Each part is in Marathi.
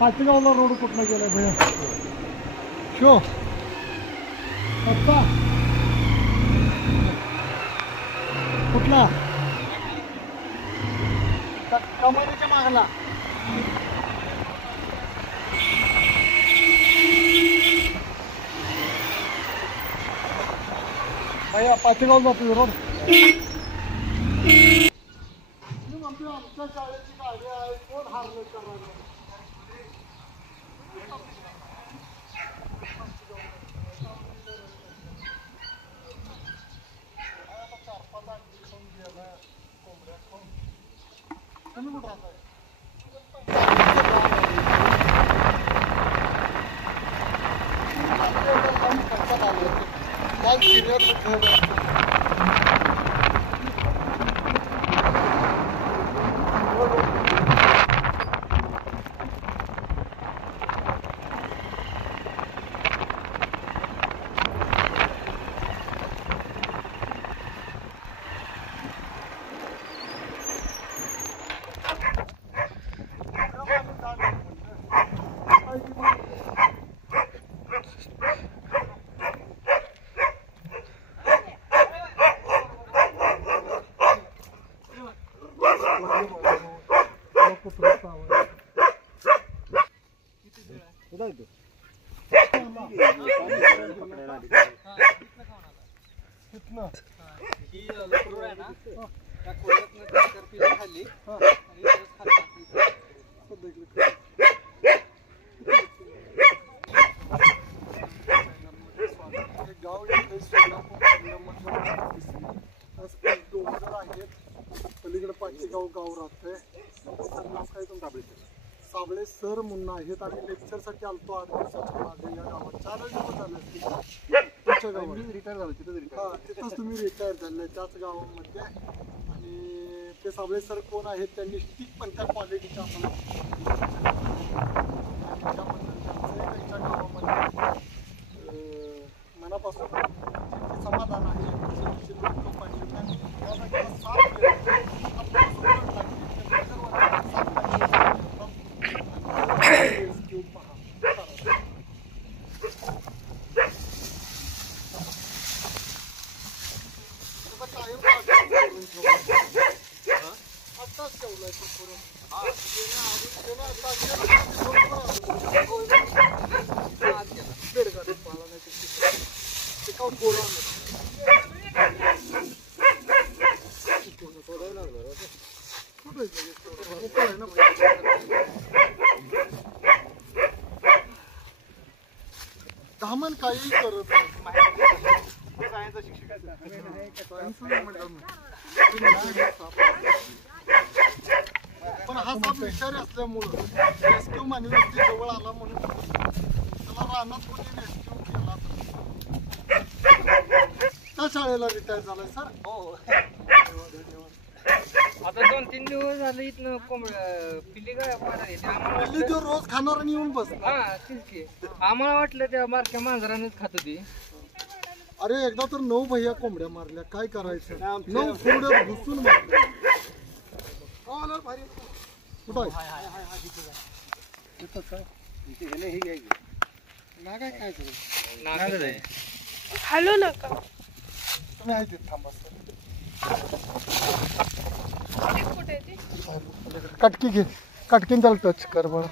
पाचगावला रोड कुठला गेलाय भैया शो पत्ता कुठला कमानीच्या मागला भैया पाचगाव जातो रोड आमच्या शाळेची गाडी आहे कोण हारलं करायला पलीकडे पाचगाव गाव राहतंय साबळे सर म्हणून आहेत आणि लेक्चरसाठी आलतो 8 दिवसाच्या मागे या गावात 4 दिवस झाले तुमच्या गावात रिटायर झालं तिथंच तुम्ही रिटायर झाले त्याच गावामध्ये आणि ते साबळे सर कोण आहेत त्यांनी स्टिक पण त्या क्वालिटीच्या त्यांच्या गावामध्ये मनापासून समाधान आहे धामण काही करत पण हा साप विषारी असल्यामुळं रेस्क्यू मानवी जवळ आला म्हणून त्याला रानात कोणी रेस्क्यू केला त्या शाळेला रिटायर झालाय सर हो आता 2-3 दिवस झाले इथनं पिल्ली पिल्ली तो रोज खाणार आणि येऊन बस हा तेच की आम्हाला वाटलं त्या बारक्या मांजरानेच खात होती अरे एकदा तर 9 भैया कोंबड्या मारल्या काय करायचं 9 कोंबड्या घुसून मारल्या कुठं हॅलो नका तुम्ही आहे तिथे थांबा कटकी घे कटकीन त्याला टच कर बरं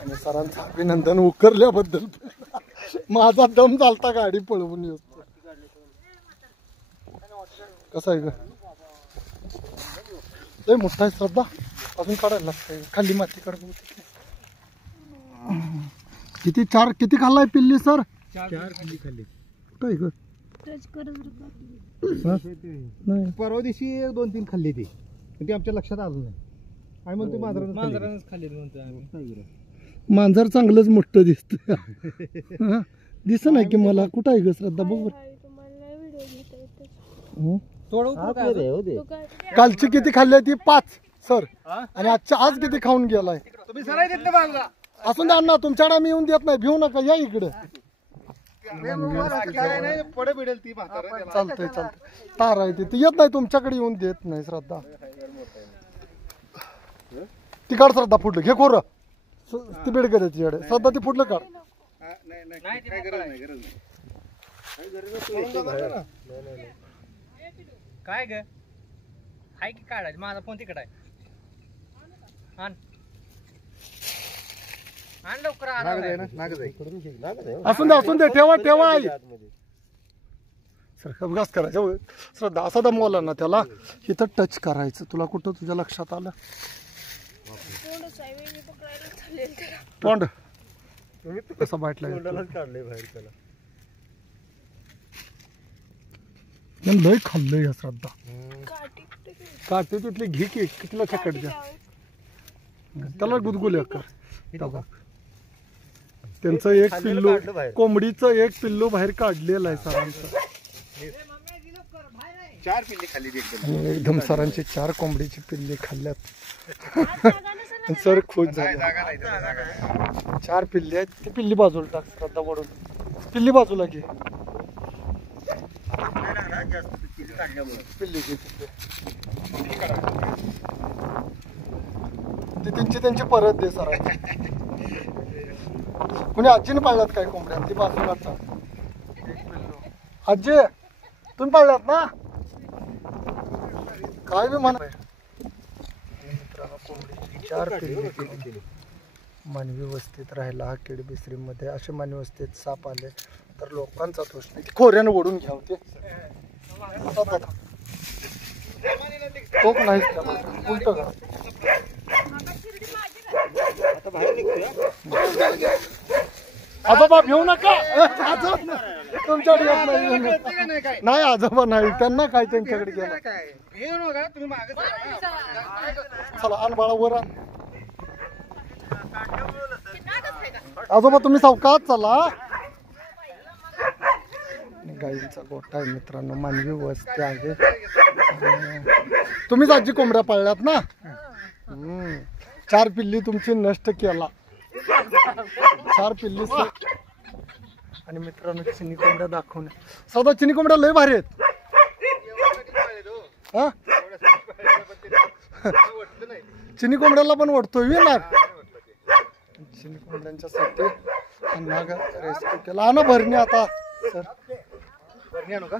आणि सरांचं अभिनंदन उकरल्याबद्दल माझा दम चालता गाडी पळवून येतो कसं आहे ग लय मोठा आहे श्रद्धा अजून काढायला लागतंय खाली माती काढ किती किती खाल्लाय पिल्ली सर 4 पिल्ली खाल्ली काय ग परवा दिवशी 2-3 खाल्ली ती ती आमच्या लक्षात आलं नाही आणि म्हणतो मांजरानच खाल्ली म्हणतो आम्ही मांजर चांगलंच मोठं दिसतं दिसत नाही की मला कुठं आहे ग श्रद्धा बघ कालची किती खाल्ली ती 5 सर आणि आज किती खाऊन गेलाय तुम्ही सराय देत नाही बाजूला असून द्या ना तुमच्याकडे मी येऊन देत नाही भिऊ नका या इकडे पुढे भिडेल ती चालतंय तार आहे ती येत नाही तुमच्याकडे येऊन देत नाही श्रद्धा ती काढ श्रद्धा फुटलं घे खोरं ती बेड का त्याच्याकडे श्रद्धा ती फुटलं काढ नाही ते मोकळं आहे. काय ग हाय की काढायचं माझा फोन तिकडे आहे. आण आण लवकर आण. असून दे ठेवा आई सर अपघात करायचं श्रद्धा असा दमवला ना त्याला इथं टच करायचं तुला कुठं तुझ्या लक्षात आलं तोंड कसं बाटलं लय खाल्लंय या श्रद्धा काटे तिथली घे की कितीला चकट द्या त्याला गुदगुल्या कर त्यांचं एक पिल्लू कोंबडीचं एक पिल्लू बाहेर काढलेलं आहे सरांचं 4 पिल्ले खाल्ली आणि एकदम सरांची 4 कोंबडीची पिल्ली खाल्ल्यात सर खुश झाले 4 पिल्ली आहेत ती पिल्ली बाजूला टाक श्रद्धा वडून पिल्ली बाजूला घे पिल्ली घे ती त्यांची परत दे सरांची कुणी आजीने पाळल्यात काय कोंबड्या ती बाजूला आजी तुम्ही पाळल्यात ना काय बी म्हणा मित्रांनो कोंबडीची 4 पिल्ली मानवी वस्तीत राहिला हा किडबिसरी मध्ये असे मानवी वस्तीत साप आले तर लोकांचा दोष नाही खोऱ्यानं ओढून घ्या होते तो नाही उलट का आजोबा घेऊ नका तुमच्याकडे नाही आजोबा नाही त्यांना काय त्यांच्याकडे गेला चला आण बाळा वर आण आजोबा तुम्ही सावकाश चला गाईंचा गोठा आहे मित्रांनो मानवी वस्ती आहे तुम्हीच आजी कोंबड्या पाळल्यात ना 4 पिल्ली तुमची नष्ट केला 4 पिल्ली आणि मित्रांनो चिनी कोंबड्या दाखवण्या सदा चिनी कोंबड्या लय भारी आहेत हा चिनी कोंबड्याला पण वाटतोय ना चिनी कोंबड्यांच्यासाठी नाग रेस्क्यू केला आणा भरणी आता सर भरणी आणू का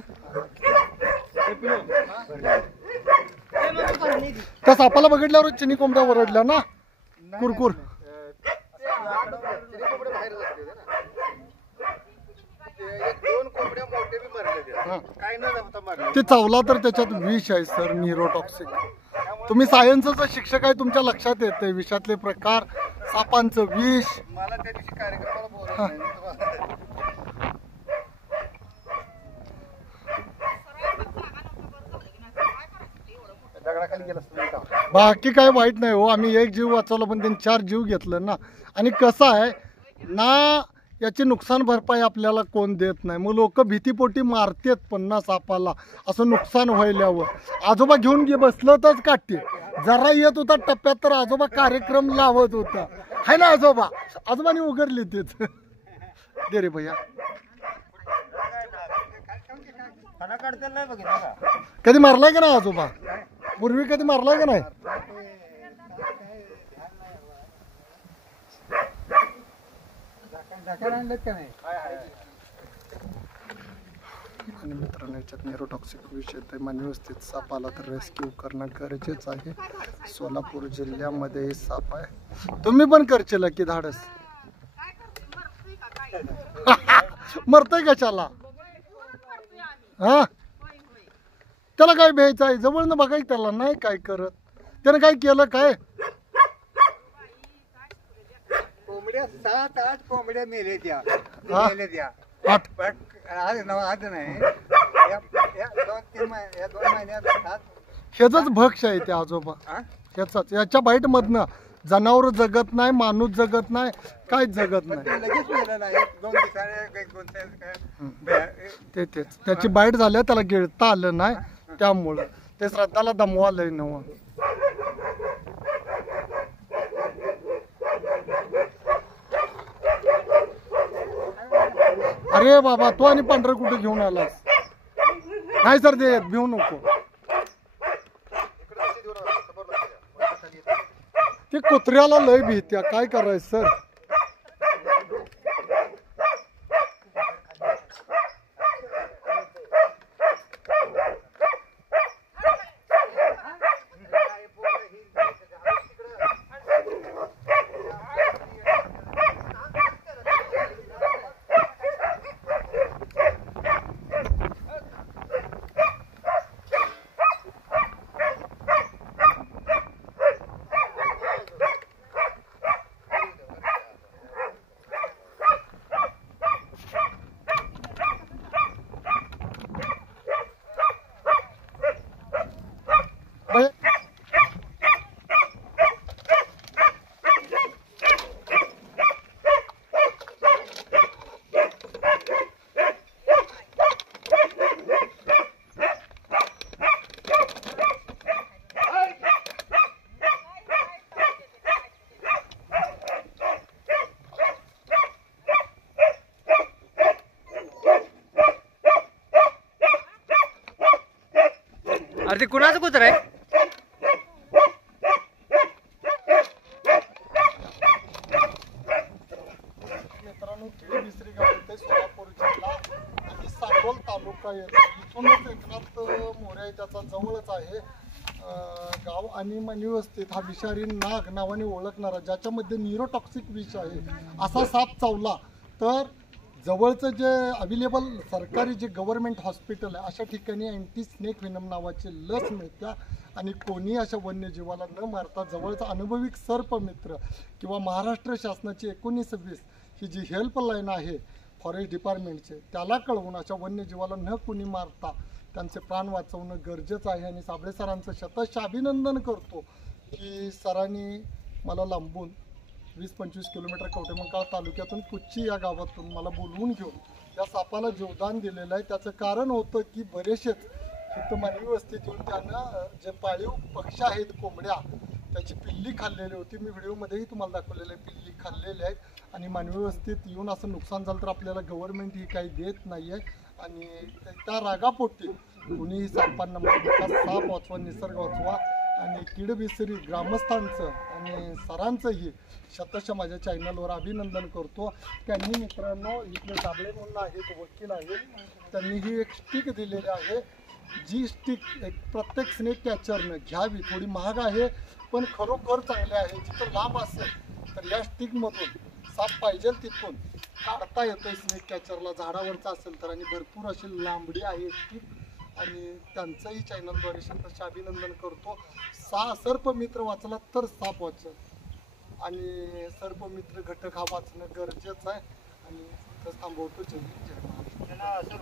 त्या सापाला बघितल्यावर चिनी कोंबड्या ओरडल्या ना कुरकुर ते चावला तर त्याच्यात विष आहे सर न्यूरोटॉक्सिक तुम्ही सायन्सचा शिक्षक आहे तुमच्या लक्षात येते विषातले प्रकार सापांचं विष मला त्या दिवशी कार्यक्रमाला बोलवलं दगडाखाली गेला बाकी काय वाईट नाही हो आम्ही 1 जीव वाचवला पण त्यांनी 4 जीव घेतलं ना आणि कसं आहे ना याची नुकसान भरपाई आपल्याला कोण देत नाही मग लोक भीतीपोटी मारतेत 50 सापाला असं नुकसान व्हायल्यावर आजोबा घेऊन बसलं तरच काटते जरा येत होता टप्प्यात तर आजोबा कार्यक्रम लावत होता आहे ना आजोबाने उघडली तेच दे रे भैया कधी मारलाय का नाही आजोबा पूर्वी कधी मारलाय का नाही आणि मित्रांनो याच्यात न्यूरोटॉक्सिक विष येते मानवी वस्तीत साप आला तर रेस्क्यू करणं गरजेचं आहे सोलापूर जिल्ह्यामध्ये हे साप आहे तुम्ही पण करशील की धाडस मरतय कशाला हा त्याला काय भ्यायचं आहे जवळनं बघाय त्याला नाही काय करत त्यानं काय केलं काय कोंबड्या 7-8 कोंबड्या मेले त्या 8 आज नाही या 2 महिन्यात ह्याच भक्ष आहे ते आजोबा ह्याचाच याच्या बाईट मधनं जनावर जगत नाही माणूस जगत नाही काहीच जगत नाही लगेच मेलं नाही 2 दिवसाने तेच त्याची बाईट झाल्या त्याला गिळता आलं नाही त्यामुळं ते श्रद्धाला दमवालंय नव अरे बाबा तो आणि पांढरा कुठे घेऊन आलास नाही सर ते घेऊ नको ते कुत्र्याला लय भीत्या, काय करायचं सर? अरे ते कुणाचं कुत्र आहे? मित्रांनो, तिसरी गाव येते सोलापूर जिल्हा आणि सांगोल तालुका येतो. इथूनच एकनाथ मोरे त्याचा जवळच आहे गाव. आणि मनिवस्थित हा विषारी नाग नावाने ओळखणारा, ज्याच्यामध्ये न्यूरोटॉक्सिक विष आहे, असा साप चावला तर जवळचं जे अवेलेबल सरकारी जे गव्हर्नमेंट हॉस्पिटल आहे अशा ठिकाणी अँटी स्नेक व्हेनम नावाची लस मिळत्या. आणि कोणी अशा वन्यजीवाला न मारता जवळचा अनुभवी सर्पमित्र किंवा महाराष्ट्र शासनाची 1920 ही जी हेल्पलाईन आहे फॉरेस्ट डिपार्टमेंटचे, त्याला कळवून अशा वन्यजीवाला न कुणी मारता त्यांचे प्राण वाचवणं गरजेचं आहे. आणि साबळे सरांचं शतश अभिनंदन करतो की सरांनी मला लांबून 20-25 किलोमीटर कवटेमंकाळ तालुक्यातून कुच्ची या गावातून मला बोलवून घेऊन या सापाला जीवदान दिलेलं आहे. त्याचं कारण होतं की बरेचसेच इथं मानवी वस्तीत येऊन त्यानं जे पाळीव पक्षी आहेत, कोंबड्या, त्याची पिल्ली खाल्लेली होती. मी व्हिडिओमध्येही तुम्हाला दाखवलेलं आहे, पिल्ली खाल्लेली आहेत. आणि मानवी वस्तीत येऊन असं नुकसान झालं तर आपल्याला गव्हर्नमेंट ही काही देत नाही आहे. आणि त्या रागापोटी कुणीही सापांना मारण्याचा, साप वाचवा, निसर्ग वाचवा. आणि किडबिसरी ग्रामस्थांचं आणि सरांचंही शतश माझ्या चॅनलवर अभिनंदन करतो. त्यांनी मित्रांनो इथले साबळे म्हणून आहेत, वकील आहेत, त्यांनी ही एक स्टिक दिलेली आहे. जी स्टिक एक प्रत्येक स्नेक कॅचरनं घ्यावी. थोडी महाग आहे पण खरोखर चांगली आहे. जिथं लांब असेल तर या स्टिकमधून साप पाहिजे तिथून काढता येतोय स्नेक कॅचरला, झाडावरचा असेल तर. आणि भरपूर अशी लांबडी आहे स्टिक. आणि त्यांचंही चॅनलद्वारे शतश अभिनंदन करतो. सर्पमित्र वाचला तर साप वाचल. आणि सर्पमित्र घटक हा वाचणं गरजेचं आहे. आणि इथंच थांबवतो. जय जय महाराष्ट्र.